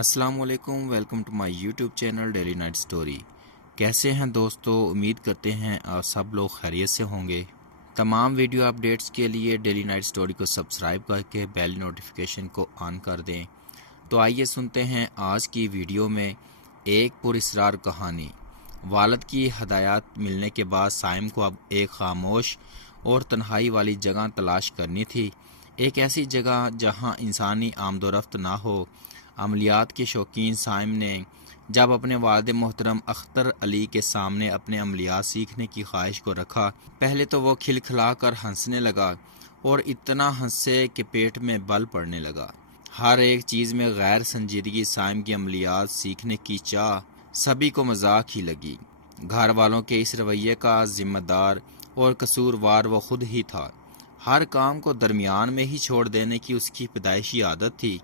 السلام علیکم، welcome to my YouTube channel daily night story. کیسے ہیں دوستو؟ امید کرتے ہیں آپ سب لوگ خیریت سے ہوں گے۔ تمام ویڈیو اپڈیٹس کے لیے ڈیلی نائٹ سٹوری کو سبسکرائب کر کے بیل نوٹیفیکیشن کو آن کر دیں۔ تو آئیے سنتے ہیں آج کی ویڈیو میں ایک پراسرار کہانی۔ والد کی ہدایات ملنے کے بعد سائم کو اب ایک خاموش اور تنہائی والی جگہ تلاش کرنی تھی، ایک ایسی جگہ جہاں انسانی آمد و رفت نہ ہو۔ عملیات کے شوقین سائم نے جب اپنے والد محترم اختر علی کے سامنے اپنے عملیات سیکھنے کی خواہش کو رکھا، پہلے تو وہ کھلکھلا کر ہنسنے لگا اور اتنا ہنسے کہ پیٹ میں بل پڑنے لگا۔ ہر ایک چیز میں غیر سنجیدگی سائم کی عملیات سیکھنے کی چاہ سبھی کو مذاق ہی لگی۔ گھر والوں کے اس رویے کا ذمہ دار اور قصوروار وہ خود ہی تھا۔ ہر کام کو درمیان میں ہی چھوڑ دینے کی اس کی پیدائشی عادت تھی۔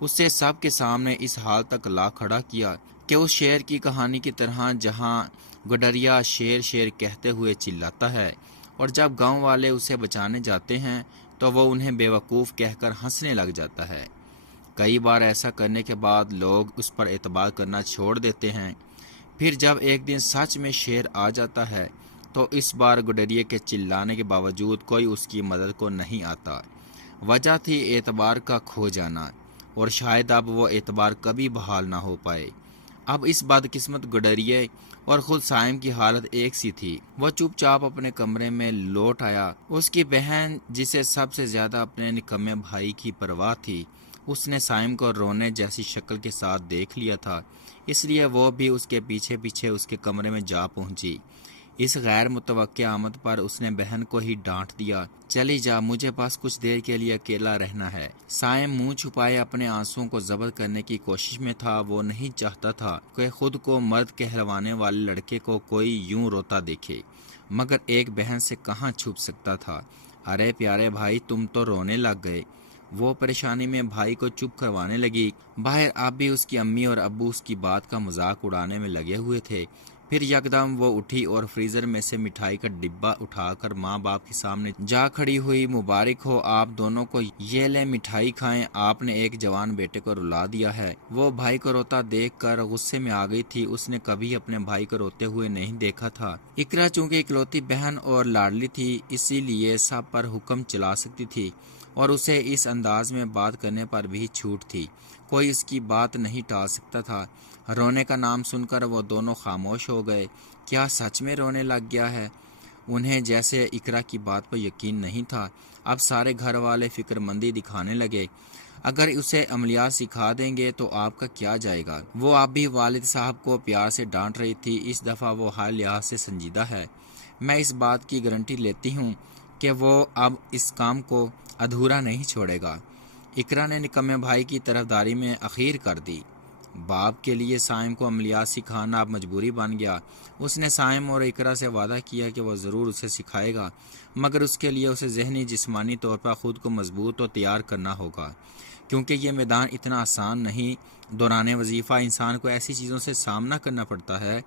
اسے سب کے سامنے اس حال تک لا کھڑا کیا کہ اس شعر کی کہانی کی طرح جہاں گڈریا شیر شیر کہتے ہوئے چلاتا ہے اور جب گاؤں والے اسے بچانے جاتے ہیں تو وہ انہیں بے وقوف کہہ کر ہنسنے لگ جاتا ہے۔ کئی بار ایسا کرنے کے بعد لوگ اس پر اعتبار کرنا چھوڑ دیتے ہیں، پھر جب ایک دن سچ میں شیر آ جاتا ہے تو اس بار گڈریے کے چلانے کے باوجود کوئی اس کی مدد کو نہیں آتا۔ وجہ تھی اعتبار کا کھو جانا، اور شاید اب وہ اعتبار کبھی بحال نہ ہو پائے۔ اب اس بدقسمت گڈریے اور خود سائم کی حالت ایک سی تھی۔ وہ چپ چاپ اپنے کمرے میں لوٹ آیا۔ اس کی بہن جسے سب سے زیادہ اپنے نکمے بھائی کی پرواہ تھی، اس نے سائم کو رونے جیسی شکل کے ساتھ دیکھ لیا تھا، اس لیے وہ بھی اس کے پیچھے پیچھے اس کے کمرے میں جا پہنچی۔ اس غیر متوقع آمد پر اس نے بہن کو ہی ڈانٹ دیا، چلی جا، مجھے بس کچھ دیر کے لیے اکیلا رہنا ہے۔ سائم منہ چھپائے اپنے آنسوؤں کو ضبط کرنے کی کوشش میں تھا۔ وہ نہیں چاہتا تھا کہ خود کو مرد کہلوانے والے لڑکے کو کوئی یوں روتا دیکھے، مگر ایک بہن سے کہاں چھپ سکتا تھا۔ ارے پیارے بھائی، تم تو رونے لگ گئے۔ وہ پریشانی میں بھائی کو چپ کروانے لگی۔ باہر اب بھی اس کی امی اور ابو اس کی بات کا مذاق اڑانے میں لگے ہوئے تھے۔ پھر یکدم وہ اٹھی اور فریزر میں سے مٹھائی کا ڈبہ اٹھا کر ماں باپ کے سامنے جا کھڑی ہوئی۔ مبارک ہو آپ دونوں کو، یہ لیں مٹھائی کھائیں، آپ نے ایک جوان بیٹے کو رلا دیا ہے۔ وہ بھائی کو روتا دیکھ کر غصے میں آ گئی تھی۔ اس نے کبھی اپنے بھائی کو روتے ہوئے نہیں دیکھا تھا۔ اقرا چونکہ اکلوتی بہن اور لاڈلی تھی، اسی لیے سب پر حکم چلا سکتی تھی اور اسے اس انداز میں بات کرنے پر بھی چھوٹ تھی۔ کوئی اس کی بات نہیں ٹال سکتا تھا۔ رونے کا نام سن کر وہ دونوں خاموش ہو گئے۔ کیا سچ میں رونے لگ گیا ہے؟ انہیں جیسے اقرا کی بات پر یقین نہیں تھا۔ اب سارے گھر والے فکر مندی دکھانے لگے۔ اگر اسے عملیات سکھا دیں گے تو آپ کا کیا جائے گا؟ وہ اب بھی والد صاحب کو پیار سے ڈانٹ رہی تھی۔ اس دفعہ وہ ہر لحاظ سے سنجیدہ ہے۔ میں اس بات کی گارنٹی لیتی ہوں کہ وہ اب اس کام کو ادھورا نہیں چھوڑے گا۔ اقرا نے نکمے بھائی کی طرفداری میں اخیر کر دی۔ باپ کے لیے سائم کو عملیات سکھانا اب مجبوری بن گیا۔ اس نے سائم اور اقرا سے وعدہ کیا کہ وہ ضرور اسے سکھائے گا، مگر اس کے لیے اسے ذہنی جسمانی طور پر خود کو مضبوط اور تیار کرنا ہوگا، کیونکہ یہ میدان اتنا آسان نہیں۔ دوران وظیفہ انسان کو ایسی چیزوں سے سامنا کرنا پڑتا ہے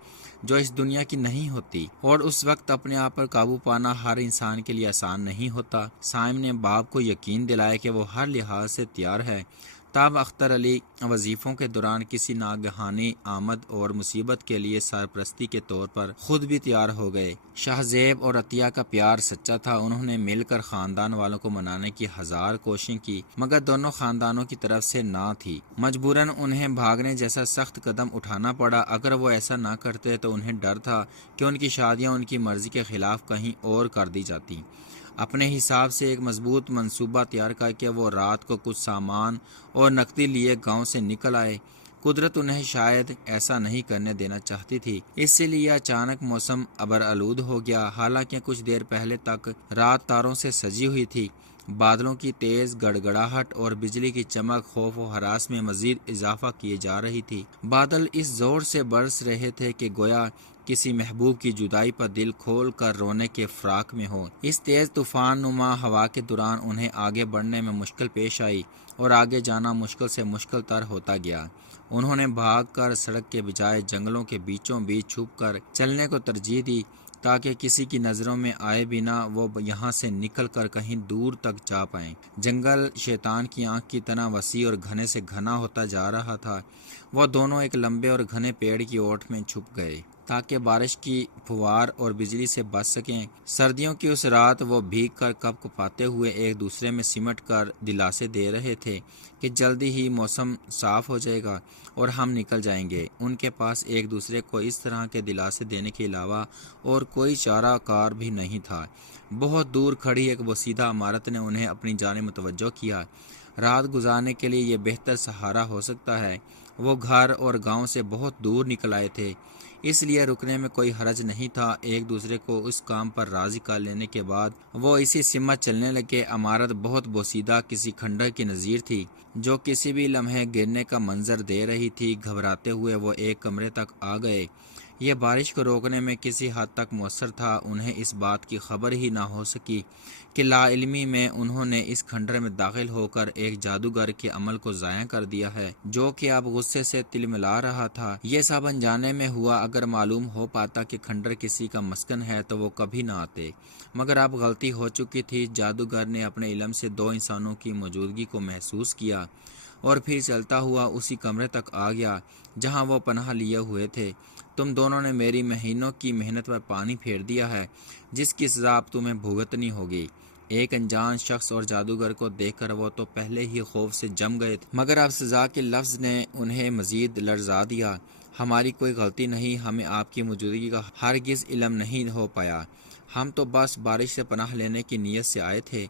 جو اس دنیا کی نہیں ہوتی، اور اس وقت اپنے آپ پر قابو پانا ہر انسان کے لیے آسان نہیں ہوتا۔ سائم نے باپ کو یقین دلایا کہ وہ ہر لحاظ سے تیار ہے۔ تب اختر علی وظیفوں کے دوران کسی ناگہانی آمد اور مصیبت کے لیے سرپرستی کے طور پر خود بھی تیار ہو گئے۔ شاہ زیب اور عطیہ کا پیار سچا تھا۔ انہوں نے مل کر خاندان والوں کو منانے کی ہزار کوششیں کی، مگر دونوں خاندانوں کی طرف سے نہ تھی۔ مجبوراً انہیں بھاگنے جیسا سخت قدم اٹھانا پڑا۔ اگر وہ ایسا نہ کرتے تو انہیں ڈر تھا کہ ان کی شادیاں ان کی مرضی کے خلاف کہیں اور کر دی جاتی۔ اپنے حساب سے ایک مضبوط منصوبہ تیار کر کے وہ رات کو کچھ سامان اور نقدی لیے گاؤں سے نکل آئے۔ قدرت انہیں شاید ایسا نہیں کرنے دینا چاہتی تھی، اسی لیے اچانک موسم ابرآلود ہو گیا۔ حالانکہ کچھ دیر پہلے تک رات تاروں سے سجی ہوئی تھی، بادلوں کی تیز گڑگڑاہٹ اور بجلی کی چمک خوف و ہراس میں مزید اضافہ کیے جا رہی تھی۔ بادل اس زور سے برس رہے تھے کہ گویا کسی محبوب کی جدائی پر دل کھول کر رونے کے فراق میں ہو۔ اس تیز طوفان نما ہوا کے دوران انہیں آگے بڑھنے میں مشکل پیش آئی اور آگے جانا مشکل سے مشکل تر ہوتا گیا۔ انہوں نے بھاگ کر سڑک کے بجائے جنگلوں کے بیچوں بیچ چھپ کر چلنے کو ترجیح دی تاکہ کسی کی نظروں میں آئے بنا وہ یہاں سے نکل کر کہیں دور تک جا پائیں۔ جنگل شیطان کی آنکھ کی طرح وسیع اور گھنے سے گھنا ہوتا جا رہا تھا۔ وہ دونوں ایک لمبے اور گھنے پیڑ کی اوٹ میں چھپ گئے تاکہ بارش کی پھوار اور بجلی سے بچ سکیں۔ سردیوں کی اس رات وہ بھیگ کر کپ کپاتے ہوئے ایک دوسرے میں سمٹ کر دلاسے دے رہے تھے کہ جلدی ہی موسم صاف ہو جائے گا اور ہم نکل جائیں گے۔ ان کے پاس ایک دوسرے کو اس طرح کے دلاسے دینے کے علاوہ اور کوئی چارہ کار بھی نہیں تھا۔ بہت دور کھڑی ایک بوسیدہ عمارت نے انہیں اپنی جانب متوجہ کیا۔ رات گزارنے کے لیے یہ بہتر سہارا ہو سکتا ہے۔ وہ گھر اور گاؤں سے بہت دور نکل آئے تھے، اس لیے رکنے میں کوئی حرج نہیں تھا۔ ایک دوسرے کو اس کام پر راضی کر لینے کے بعد وہ اسی سمت چلنے لگے۔ عمارت بہت بوسیدہ کسی کھنڈر کی نظیر تھی جو کسی بھی لمحے گرنے کا منظر دے رہی تھی۔ گھبراتے ہوئے وہ ایک کمرے تک آ گئے۔ یہ بارش کو روکنے میں کسی حد تک مؤثر تھا۔ انہیں اس بات کی خبر ہی نہ ہو سکی کہ لا علمی میں انہوں نے اس کھنڈر میں داخل ہو کر ایک جادوگر کے عمل کو ضائع کر دیا ہے، جو کہ اب غصے سے تلملا رہا تھا۔ یہ سب انجانے میں ہوا۔ اگر معلوم ہو پاتا کہ کھنڈر کسی کا مسکن ہے تو وہ کبھی نہ آتے، مگر اب غلطی ہو چکی تھی۔ جادوگر نے اپنے علم سے دو انسانوں کی موجودگی کو محسوس کیا اور پھر چلتا ہوا اسی کمرے تک آ گیا جہاں وہ پناہ لیے ہوئے تھے۔ تم دونوں نے میری مہینوں کی محنت پر پانی پھیر دیا ہے، جس کی سزا اب تمہیں بھگتنی ہوگی۔ ایک انجان شخص اور جادوگر کو دیکھ کر وہ تو پہلے ہی خوف سے جم گئے تھے، مگر اب سزا کے لفظ نے انہیں مزید لرزا دیا۔ ہماری کوئی غلطی نہیں، ہمیں آپ کی موجودگی کا ہرگز علم نہیں ہو پایا۔ ہم تو بس بارش سے پناہ لینے کی نیت سے آئے تھے۔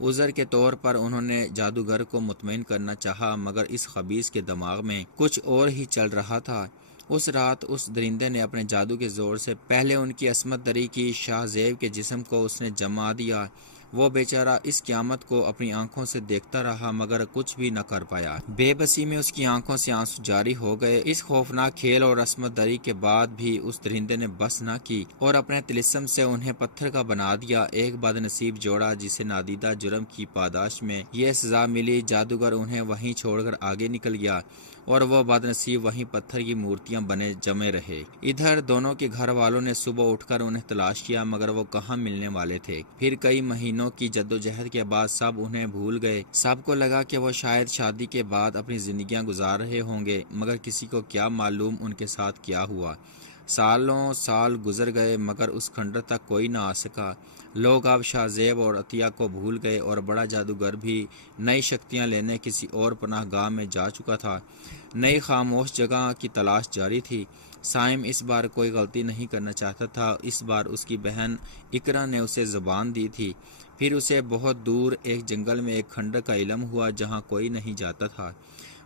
عذر کے طور پر انہوں نے جادوگر کو مطمئن کرنا چاہا، مگر اس خبیث کے دماغ میں کچھ اور ہی چل رہا تھا۔ اس رات اس درندے نے اپنے جادو کے زور سے پہلے ان کی عصمت دری کی۔ شاہ زیب کے جسم کو اس نے جما دیا۔ وہ بیچارہ اس قیامت کو اپنی آنکھوں سے دیکھتا رہا مگر کچھ بھی نہ کر پایا۔ بے بسی میں اس کی آنکھوں سے آنسو جاری ہو گئے۔ اس خوفناک کھیل اور عصمت دری کے بعد بھی اس درندے نے بس نہ کی اور اپنے طلسم سے انہیں پتھر کا بنا دیا۔ ایک بد نصیب جوڑا جسے نادیدہ جرم کی پاداش میں یہ سزا ملی۔ جادوگر انہیں وہیں چھوڑ کر آگے نکل گیا اور وہ بد نصیب وہیں پتھر کی مورتیاں بنے جمے رہے۔ ادھر دونوں کے گھر والوں نے صبح اٹھ کر انہیں تلاش کیا مگر وہ کہاں ملنے والے تھے۔ پھر کئی مہینوں کی جدوجہد کے بعد سب انہیں بھول گئے۔ سب کو لگا کہ وہ شاید شادی کے بعد اپنی زندگیاں گزار رہے ہوں گے، مگر کسی کو کیا معلوم ان کے ساتھ کیا ہوا۔ سالوں سال گزر گئے مگر اس کھنڈر تک کوئی نہ آ سکا۔ لوگ اب شاہ زیب اور عطیہ کو بھول گئے اور بڑا جادوگر بھی نئی شکتیاں لینے کسی اور پناہ گاہ میں جا چکا تھا۔ نئی خاموش جگہ کی تلاش جاری تھی۔ سائم اس بار کوئی غلطی نہیں کرنا چاہتا تھا۔ اس بار اس کی بہن اقرا نے اسے زبان دی تھی۔ پھر اسے بہت دور ایک جنگل میں ایک کھنڈر کا علم ہوا جہاں کوئی نہیں جاتا تھا۔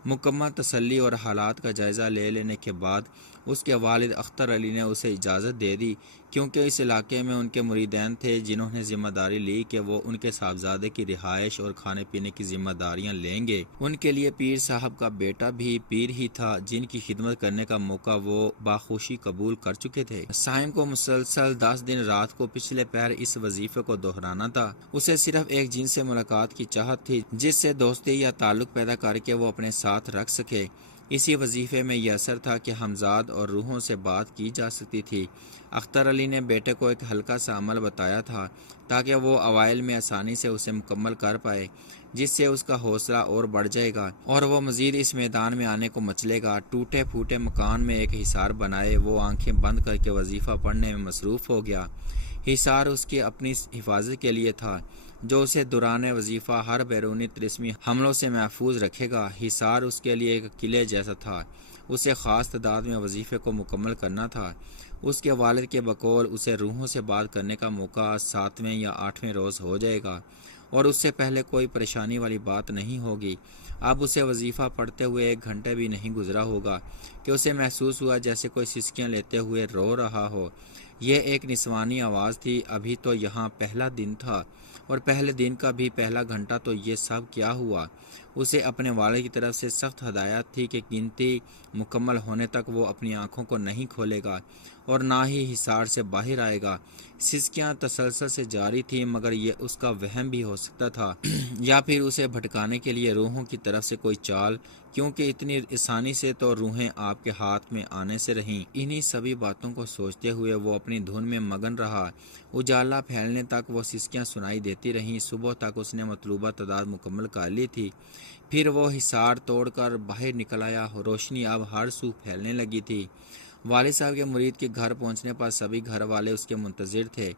مکمل تسلی اور حالات کا جائزہ لے لینے کے بعد اس کے والد اختر علی نے اسے اجازت دے دی، کیونکہ اس علاقے میں ان کے مریدین تھے جنہوں نے ذمہ داری لی کہ وہ ان کے صاحبزادے کی رہائش اور کھانے پینے کی ذمہ داریاں لیں گے۔ ان کے لیے پیر صاحب کا بیٹا بھی پیر ہی تھا جن کی خدمت کرنے کا موقع وہ باخوشی قبول کر چکے تھے۔ سائم کو مسلسل 10 دن رات کو پچھلے پہر اس وظیفے کو دہرانا تھا۔ اسے صرف ایک جن سے ملاقات کی چاہت تھی جس سے دوستی یا تعلق پیدا کر کے وہ اپنے ساتھ رکھ سکے۔ اسی وظیفے میں یہ اثر تھا کہ ہمزاد اور روحوں سے بات کی جا سکتی تھی۔ اختر علی نے بیٹے کو ایک ہلکا سا عمل بتایا تھا تاکہ وہ اوائل میں آسانی سے اسے مکمل کر پائے، جس سے اس کا حوصلہ اور بڑھ جائے گا اور وہ مزید اس میدان میں آنے کو مچلے گا۔ ٹوٹے پھوٹے مکان میں ایک حصار بنائے وہ آنکھیں بند کر کے وظیفہ پڑھنے میں مصروف ہو گیا۔ حصار اس کی اپنی حفاظت کے لیے تھا جو اسے دوران وظیفہ ہر بیرونی طلسمی حملوں سے محفوظ رکھے گا۔ حصار اس کے لیے ایک قلعے جیسا تھا۔ اسے خاص تعداد میں وظیفے کو مکمل کرنا تھا۔ اس کے والد کے بقول اسے روحوں سے بات کرنے کا موقع 7ویں یا 8ویں روز ہو جائے گا اور اس سے پہلے کوئی پریشانی والی بات نہیں ہوگی۔ اب اسے وظیفہ پڑھتے ہوئے 1 گھنٹہ بھی نہیں گزرا ہوگا کہ اسے محسوس ہوا جیسے کوئی سسکیاں لیتے ہوئے رو رہا ہو۔ یہ ایک نسوانی آواز تھی۔ ابھی تو یہاں پہلا دن تھا اور پہلے دن کا بھی پہلا گھنٹہ تو یہ سب کیا ہوا؟ اسے اپنے والد کی طرف سے سخت ہدایت تھی کہ گنتی مکمل ہونے تک وہ اپنی آنکھوں کو نہیں کھولے گا اور نہ ہی حصار سے باہر آئے گا۔ سسکیاں تسلسل سے جاری تھیں، مگر یہ اس کا وہم بھی ہو سکتا تھا یا پھر اسے بھٹکانے کے لیے روحوں کی طرف سے کوئی چال، کیونکہ اتنی آسانی سے تو روحیں آپ کے ہاتھ میں آنے سے رہیں۔ انہی سبھی باتوں کو سوچتے ہوئے وہ اپنی دھن میں مگن رہا۔ اجالا پھیلنے تک وہ سسکیاں سنائی دیتی رہیں۔ صبح تک اس نے مطلوبہ تعداد مکمل کر لی تھی۔ پھر وہ حصار توڑ کر باہر نکل آیا۔ روشنی اب ہر سو پھیلنے لگی تھی۔ والد صاحب کے مرید کے گھر پہنچنے پر سبھی گھر والے اس کے منتظر تھے۔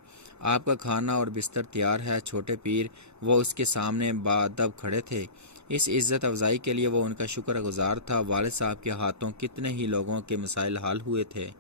آپ کا کھانا اور بستر تیار ہے چھوٹے پیر، وہ اس کے سامنے باادب کھڑے تھے۔ اس عزت افزائی کے لیے وہ ان کا شکر گزار تھا۔ والد صاحب کے ہاتھوں کتنے ہی لوگوں کے مسائل حل ہوئے تھے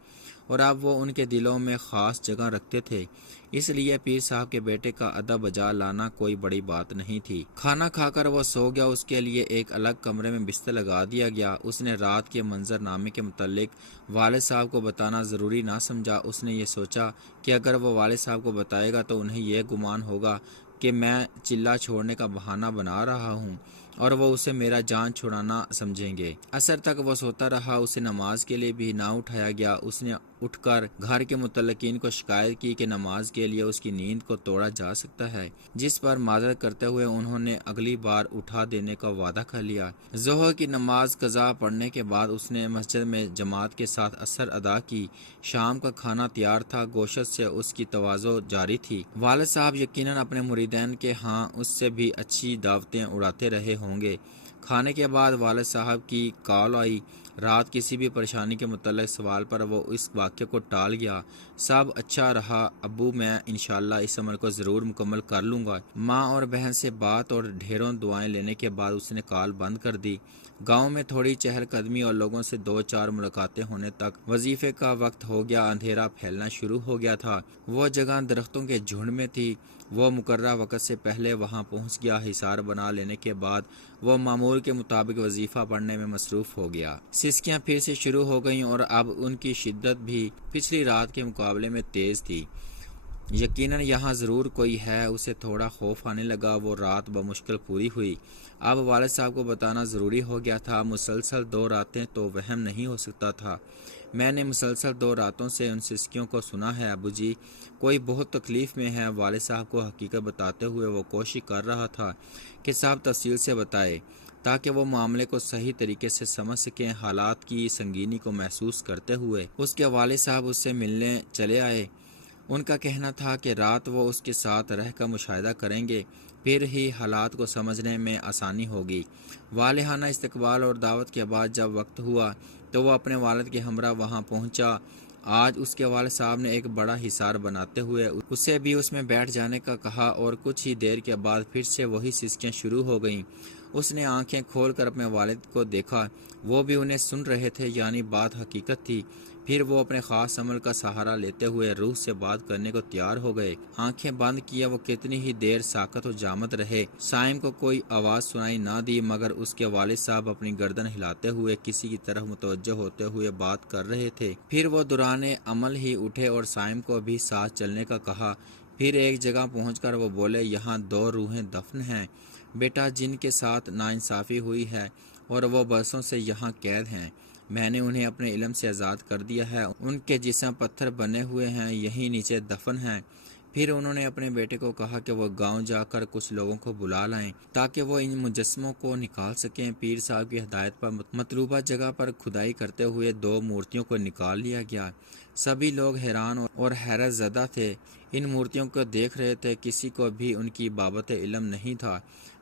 اور اب وہ ان کے دلوں میں خاص جگہ رکھتے تھے، اس لیے پیر صاحب کے بیٹے کا ادب بجا لانا کوئی بڑی بات نہیں تھی۔ کھانا کھا کر وہ سو گیا۔ اس کے لیے ایک الگ کمرے میں بستر لگا دیا گیا۔ اس نے رات کے منظر نامے کے متعلق والد صاحب کو بتانا ضروری نہ سمجھا۔ اس نے یہ سوچا کہ اگر وہ والد صاحب کو بتائے گا تو انہیں یہ گمان ہوگا کہ میں چلہ چھوڑنے کا بہانہ بنا رہا ہوں اور وہ اسے میرا جان چھڑانا سمجھیں گے۔ عصر تک وہ سوتا رہا۔ اسے نماز کے لیے بھی نہ اٹھایا گیا۔ اس نے اٹھ کر گھر کے متعلقین کو شکایت کی کہ نماز کے لیے اس کی نیند کو توڑا جا سکتا ہے، جس پر معذرت کرتے ہوئے انہوں نے اگلی بار اٹھا دینے کا وعدہ کر لیا۔ ظہر کی نماز قضا پڑھنے کے بعد اس نے مسجد میں جماعت کے ساتھ عصر ادا کی۔ شام کا کھانا تیار تھا۔ گوشت سے اس کی تواضع جاری تھی۔ والد صاحب یقیناً اپنے مریدین کے ہاں اس سے بھی اچھی دعوتیں اڑاتے رہے ہوں گے۔ کھانے کے بعد والد صاحب کی کال آئی۔ رات کسی بھی پریشانی کے متعلق سوال پر وہ اس واقعے کو ٹال گیا۔ سب اچھا رہا ابو، میں انشاءاللہ اس عمل کو ضرور مکمل کر لوں گا۔ ماں اور بہن سے بات اور ڈھیروں دعائیں لینے کے بعد اس نے کال بند کر دی۔ گاؤں میں تھوڑی چہل قدمی اور لوگوں سے دو چار ملاقاتیں ہونے تک وظیفے کا وقت ہو گیا۔ اندھیرا پھیلنا شروع ہو گیا تھا۔ وہ جگہ درختوں کے جھنڈ میں تھی۔ وہ مقررہ وقت سے پہلے وہاں پہنچ گیا۔ حصار بنا لینے کے بعد وہ معمول کے مطابق وظیفہ پڑھنے میں مصروف ہو گیا۔ سسکیاں پھر سے شروع ہو گئیں اور اب ان کی شدت بھی پچھلی رات کے مقابلے میں تیز تھی۔ یقیناً یہاں ضرور کوئی ہے، اسے تھوڑا خوف آنے لگا۔ وہ رات بمشکل پوری ہوئی۔ اب والد صاحب کو بتانا ضروری ہو گیا تھا۔ مسلسل 2 راتیں تو وہم نہیں ہو سکتا تھا۔ میں نے مسلسل 2 راتوں سے ان سسکیوں کو سنا ہے ابو جی، کوئی بہت تکلیف میں ہے۔ والد صاحب کو حقیقت بتاتے ہوئے وہ کوشش کر رہا تھا کہ صاحب تفصیل سے بتائے تاکہ وہ معاملے کو صحیح طریقے سے سمجھ سکیں۔ حالات کی سنگینی کو محسوس کرتے ہوئے اس کے والد صاحب اس سے ملنے چلے آئے۔ ان کا کہنا تھا کہ رات وہ اس کے ساتھ رہ کر مشاہدہ کریں گے، پھر ہی حالات کو سمجھنے میں آسانی ہوگی۔ والہانہ استقبال اور دعوت کے بعد جب وقت ہوا تو وہ اپنے والد کے ہمراہ وہاں پہنچا۔ آج اس کے والد صاحب نے ایک بڑا حصار بناتے ہوئے اسے بھی اس میں بیٹھ جانے کا کہا اور کچھ ہی دیر کے بعد پھر سے وہی سسکیاں شروع ہو گئیں۔ اس نے آنکھیں کھول کر اپنے والد کو دیکھا، وہ بھی انہیں سن رہے تھے، یعنی بات حقیقت تھی۔ پھر وہ اپنے خاص عمل کا سہارا لیتے ہوئے روح سے بات کرنے کو تیار ہو گئے۔ آنکھیں بند کیے وہ کتنی ہی دیر ساکت و جامد رہے۔ سائم کو کوئی آواز سنائی نہ دی، مگر اس کے والد صاحب اپنی گردن ہلاتے ہوئے کسی کی طرف متوجہ ہوتے ہوئے بات کر رہے تھے۔ پھر وہ دوران عمل ہی اٹھے اور سائم کو بھی ساتھ چلنے کا کہا۔ پھر ایک جگہ پہنچ کر وہ بولے، یہاں 2 روحیں دفن ہیں بیٹا، جن کے ساتھ ناانصافی ہوئی ہے اور وہ برسوں سے یہاں قید ہیں۔ میں نے انہیں اپنے علم سے آزاد کر دیا ہے۔ ان کے جسم پتھر بنے ہوئے ہیں، یہیں نیچے دفن ہیں۔ پھر انہوں نے اپنے بیٹے کو کہا کہ وہ گاؤں جا کر کچھ لوگوں کو بلا لائیں تاکہ وہ ان مجسموں کو نکال سکیں۔ پیر صاحب کی ہدایت پر مطلوبہ جگہ پر کھدائی کرتے ہوئے 2 مورتیوں کو نکال لیا گیا۔ سبھی لوگ حیران اور حیرت زدہ تھے، ان مورتیوں کو دیکھ رہے تھے، کسی کو بھی ان کی بابت علم نہیں تھا۔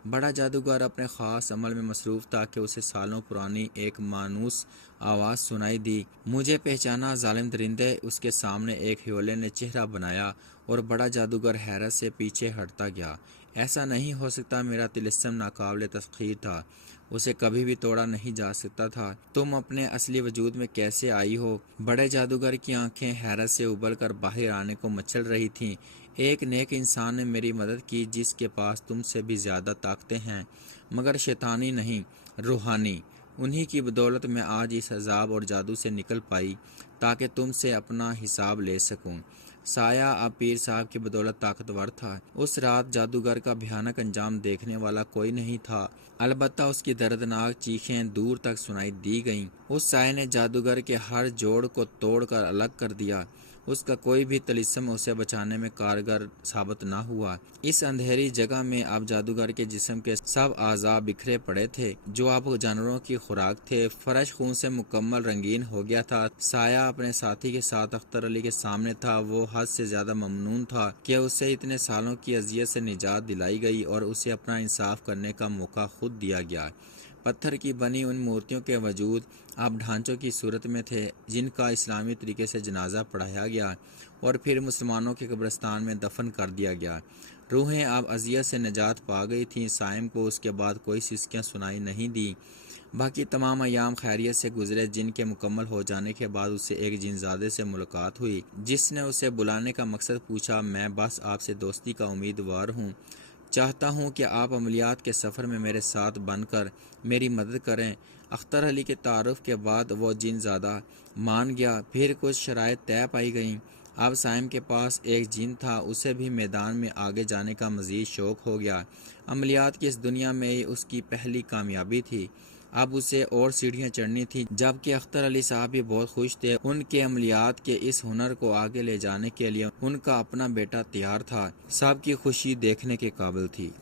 بڑا جادوگر اپنے خاص عمل میں مصروف تھا کہ اسے سالوں پرانی ایک مانوس آواز سنائی دی، مجھے پہچانا ظالم درندے۔ اس کے سامنے ایک ہیولے نے چہرہ بنایا اور بڑا جادوگر حیرت سے پیچھے ہٹتا گیا۔ ایسا نہیں ہو سکتا، میرا طلسم ناقابل تسخیر تھا، اسے کبھی بھی توڑا نہیں جا سکتا تھا۔ تم اپنے اصلی وجود میں کیسے آئی ہو؟ بڑے جادوگر کی آنکھیں حیرت سے ابل کر باہر آنے کو مچل رہی تھیں۔ ایک نیک انسان نے میری مدد کی جس کے پاس تم سے بھی زیادہ طاقتیں ہیں، مگر شیطانی نہیں، روحانی۔ انہی کی بدولت میں آج اس عذاب اور جادو سے نکل پائی تاکہ تم سے اپنا حساب لے سکوں۔ سایہ اب پیر صاحب کی بدولت طاقتور تھا۔ اس رات جادوگر کا بھیانک انجام دیکھنے والا کوئی نہیں تھا، البتہ اس کی دردناک چیخیں دور تک سنائی دی گئیں۔ اس سائے نے جادوگر کے ہر جوڑ کو توڑ کر الگ کر دیا۔ اس کا کوئی بھی طلسم اسے بچانے میں کارگر ثابت نہ ہوا۔ اس اندھیری جگہ میں اب جادوگر کے جسم کے سب اعضاء بکھرے پڑے تھے، جو اب جانوروں کی خوراک تھے۔ فرش خون سے مکمل رنگین ہو گیا تھا۔ سایہ اپنے ساتھی کے ساتھ اختر علی کے سامنے تھا۔ وہ حد سے زیادہ ممنون تھا کہ اسے اتنے سالوں کی اذیت سے نجات دلائی گئی اور اسے اپنا انصاف کرنے کا موقع خود دیا گیا۔ پتھر کی بنی ان مورتیوں کے وجود اب ڈھانچوں کی صورت میں تھے، جن کا اسلامی طریقے سے جنازہ پڑھایا گیا اور پھر مسلمانوں کے قبرستان میں دفن کر دیا گیا۔ روحیں اب اذیت سے نجات پا گئی تھیں۔ صائم کو اس کے بعد کوئی سسکیاں سنائی نہیں دیں۔ باقی تمام ایام خیریت سے گزرے، جن کے مکمل ہو جانے کے بعد اسے ایک جن زادے سے ملاقات ہوئی، جس نے اسے بلانے کا مقصد پوچھا۔ میں بس آپ سے دوستی کا امیدوار ہوں، چاہتا ہوں کہ آپ عملیات کے سفر میں میرے ساتھ بن کر میری مدد کریں۔ اختر علی کے تعارف کے بعد وہ جن زادہ مان گیا۔ پھر کچھ شرائط طے پائی گئیں۔ اب صائم کے پاس ایک جن تھا، اسے بھی میدان میں آگے جانے کا مزید شوق ہو گیا۔ عملیات کی اس دنیا میں یہ اس کی پہلی کامیابی تھی۔ اب اسے اور سیڑھیاں چڑھنی تھی، جبکہ اختر علی صاحب بھی بہت خوش تھے۔ ان کے عملیات کے اس ہنر کو آگے لے جانے کے لیے ان کا اپنا بیٹا تیار تھا۔ سب کی خوشی دیکھنے کے قابل تھی۔